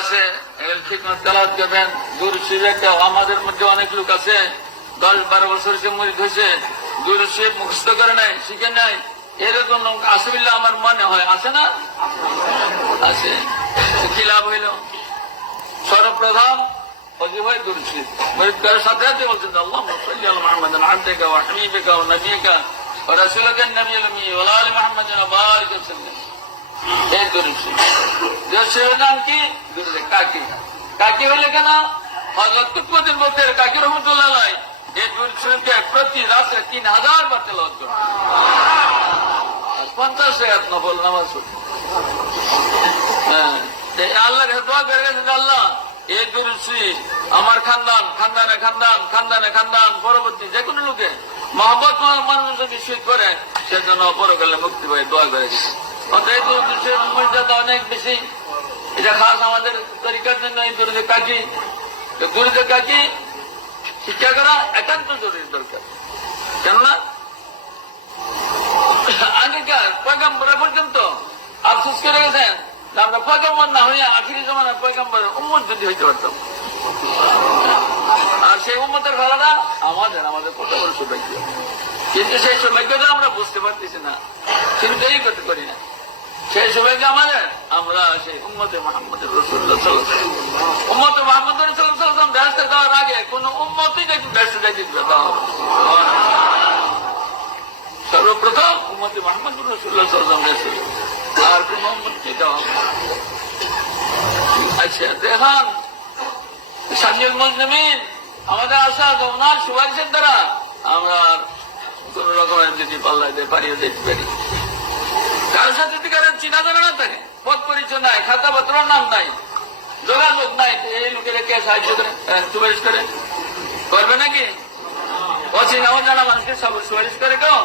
আছে তেলাওয়াত করবেন। দুরূদ শরীফ আমাদের মধ্যে অনেক লোক আছে 10-12 বছর সে মুরিদ হয়েছে, দুরূদ শরীফ মুখস্থ করে নাই, শিখে নাই, এরকম লোক আছে বলে আমার মনে হয়। আছে না? আছে। কি লাভ হইল? সর্বপ্রথম হয় দুরূদ শরীফ মুরিদ করার সাথে সাথে বলছেন আল্লাহুম্মা সাল্লি আলা মুহাম্মাদিন আবদিকা ওয়া হাবিবিকা ওয়া নাবিয়িকা ওয়া রাসূলিকা নবিয়্যিল উম্মি ওয়া আলা আলি মুহাম্মাদিন ওয়া বারিক ওয়াসাল্লিম। এই দুরূদ শরীফ নাম কি? দুরূদ কাকি। কাকি হইলে কেন? হযরত কুতুবউদ্দিন বলতেন কাকি রহমাতুল্লাহ আলাইহি এই দুরূদ শরীফকে প্রতি রাতে 3000 বার তেলাওয়াত করতেন। 50 রাকাত নফল নামাজ। আল্লাহর কাছে দোয়া করে গেছেন, আল্লাহ এই দুরূদ শরীফ আমার খানদানে খানদান পরবর্তী যে কোনো লোকে মহব্বত মানুষ যদি শহীদ করে সেজন্য পরকালে মুক্তি পায় দোয়া করে দিচ্ছে। অতএব দুরূদ শরীফের মর্যাদা অনেক বেশি। এটা খাস আমাদের তরিকার জন্য এই দুরূদ কাকি। দুরূদ কাকি শিক্ষা করা একান্ত জরুরি দরকার। কেননা আগেকার পয়গম্বর পর্যন্ত আফসোস করে গেছেন আমরা পয়গম্বর না হইয়া আখিরি জমানার পয়গম্বরের উম্মত যদি হইতে পারতাম। আর সেই উম্মতের ভাড়াটা আমাদের কত বড় সৌভাগ্য। কিন্তু সেই সৌভাগ্যটা আমরা বুঝতে পারতেছি না, চিন্তাই করতে পারি না। সেই সৌভাগ্য আমাদের, আমরা সেই উম্মতে মুহাম্মদ রাসূলুল্লাহ সাল্লাল্লাহু আলাইহি ওয়াসাল্লাম উম্মতে মুহাম্মদ রাসূলুল্লাহ সাল্লাল্লাহু আলাইহি ওয়াসাল্লাম বেহেশতে যাওয়ার আগে কোন উম্মতই দেখি বেহেশতে যাইতে দেওয়া হবে। সর্বপ্রথম উম্মতে মুহাম্মদ রাসূলুল্লাহ সাল্লাল্লাহু আলাইহি ওয়াসাল্লাম, আর কোন উম্মতকে দেওয়া হবে। আচ্ছা দেখুন সামিউল মুসলিমিন আমাদের আশা ওনার সুপারিশের দ্বারা আমরা কোন রকমের যদি পাল্লা দিয়ে পারিয়ে দিতে পারি। কারোর সাথে যদি কারোর চিনা জানা না থাকে, পথ পরিচয় নাই, খাতা পত্রের নাম নাই, যোগাযোগ নাই, এই লোকেরা কে সাহায্য করে সুপারিশ করে? করবে নাকি? অচিনা অজানা মানুষকে সুপারিশ করে কেউ?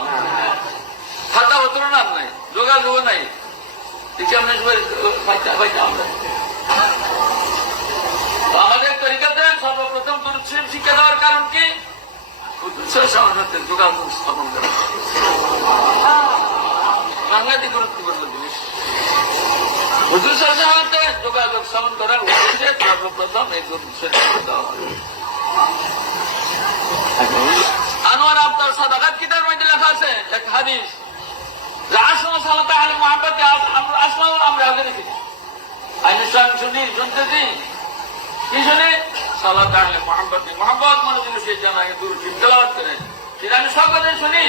খাতা পত্র নাম নাই, যোগাযোগ নাই, কেমন সুপারিশ? আমাদের তরিকাতে সর্বপ্রথম দুরূদ শরীফ শিক্ষা দেওয়ার কারণ কি? যোগাযোগ স্থাপন করা সাংঘাতিক গুরুত্বপূর্ণ জিনিস। হুজুর সাল্লাল্লাহু আলাইহি ওয়াসাল্লামের যোগাযোগ স্থাপন করার উদ্দেশ্যে সর্বপ্রথম এই দুরূদ শরীফ দেওয়া হয়। আনোয়ার আফতার সাদাকাত কিতাবের মধ্যে লেখা আছে এক হাদিস, আসমা সালাত আহলে মুহাব্বতে আসমা আমরা আগে দেখি আইন শুনি শুনতেছি কি শুনি? সালাত আহলে মুহাব্বতে মুহাব্বত মানে জিনিস জানা দুরূদ শরীফ তেলাওয়াত করে সেটা আমি সকলে শুনি।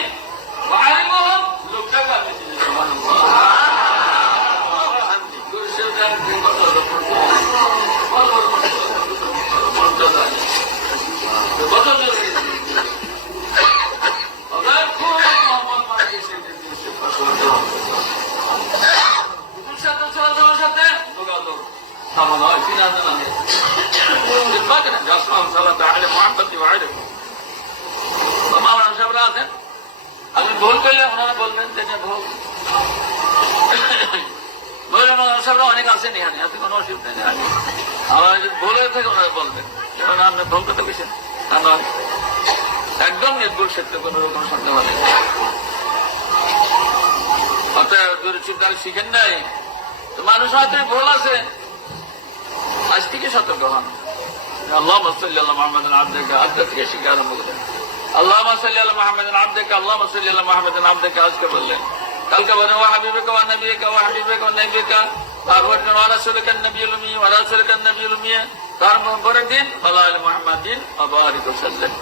ওয়ালিমুহুম লোকটাকে আমি চিনি। আমি ভুল করলে ওনারা বলবেন যেটা ভুল। সাহেবরা অনেক আসেনি এখানে, এত কোনো অসুবিধা নেই। আমার যদি ভুল হয়ে থাকে ওনারা বলবেন, আপনার ভুল কথা বেশি একদম নির্ভুল সত্য কোন রকম সন্দেহ নেই। অতএব দুরূদ শরীফ তারা শিখেন নাই, মানুষ হয়তো ভুল আছে, আজ থেকে সতর্ক হন। আল্লাহুম্মা সাল্লি আলা মুহাম্মাদিন আবদিকা, আবদা থেকে শিখে আরম্ভ করেন। আল্লাহুম্মা সাল্লি আলা মুহাম্মাদিন আবদিকা, আল্লাহুম্মা সাল্লি আলা মুহাম্মাদিন আবদিকা আজকে বললেন, কালকে বলেন ওয়া হাবিবিকা ওয়া নাবিয়িকা ওয়া হাবিবিকা ওয়া নাবিয়িকা, তারপর ওয়া রাসূলিকা নবিয়্যিল উম্মি ওয়া রাসূলিকা নবিয়্যিল উম্মি, তারপর দিন আলা আলি মুহাম্মাদিন ওয়া বারিক ওয়া সাল্লিম।